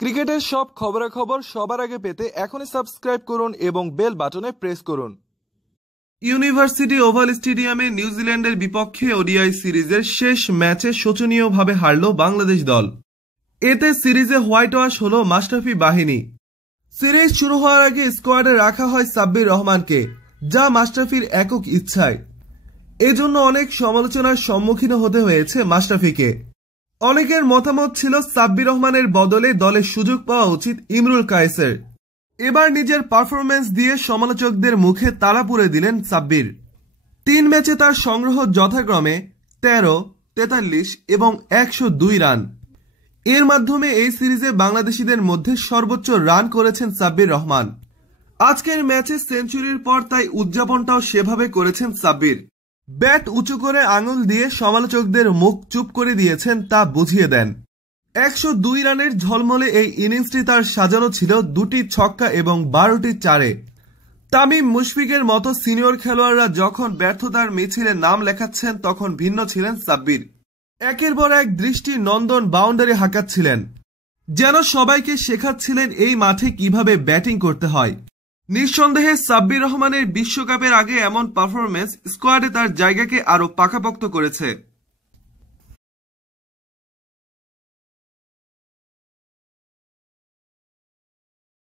ক্রিকেটের সব খবরাখবর সবার আগে পেতে এখনই সাবস্ক্রাইব করুন এবং বেল বাটনে প্রেস করুন। ইউনিভার্সিটি ওভাল স্টেডিয়ামে নিউজিল্যান্ডের বিপক্ষে ওডিআই সিরিজের শেষ ম্যাচে শোচনীয়ভাবে হারল বাংলাদেশ দল। এতে সিরিজে হোয়াইট ওয়াশ হল মাশরাফি বাহিনী। সিরিজ শুরু হওয়ার আগে স্কোয়াডে রাখা হয় সাব্বির রহমানকে, যা মাশরাফির একক ইচ্ছায়। এজন্য অনেক সমালোচনার সম্মুখীন হতে হয়েছে মাশরাফিকে। অনেকের মতামত ছিল সাব্বির রহমানের বদলে দলে সুযোগ পাওয়া উচিত ইমরুল কায়েসের। এবার নিজের পারফরম্যান্স দিয়ে সমালোচকদের মুখে তালা পুড়ে দিলেন সাব্বির। 3 ম্যাচে তার সংগ্রহ যথাক্রমে 13, 43 এবং 102 রান। এর মাধ্যমে এই সিরিজে বাংলাদেশিদের মধ্যে সর্বোচ্চ রান করেছেন সাব্বির রহমান। আজকের ম্যাচে সেঞ্চুরির পর তাই উদযাপনটাও সেভাবে করেছেন সাব্বির। ব্যাট উঁচু করে আঙুল দিয়ে সমালোচকদের মুখ চুপ করে দিয়েছেন তা বুঝিয়ে দেন। 102 রানের ঝলমলে এই ইনিংসটি তার সাজানো ছিল 2টি ছক্কা এবং 12টি চারে। তামিম, মুশফিকের মতো সিনিয়র খেলোয়াড়রা যখন ব্যর্থতার মিছিলে নাম লেখাচ্ছেন তখন ভিন্ন ছিলেন সাব্বির। একের পর এক দৃষ্টি নন্দন বাউন্ডারি হাঁকাচ্ছিলেন, যেন সবাইকে শেখাচ্ছিলেন এই মাঠে কিভাবে ব্যাটিং করতে হয়। নিঃসন্দেহে সাব্বির রহমানের বিশ্বকাপের আগে এমন পারফরম্যান্স স্কোয়াডে তার জায়গাকে আরো পাকাপোক্ত করেছে।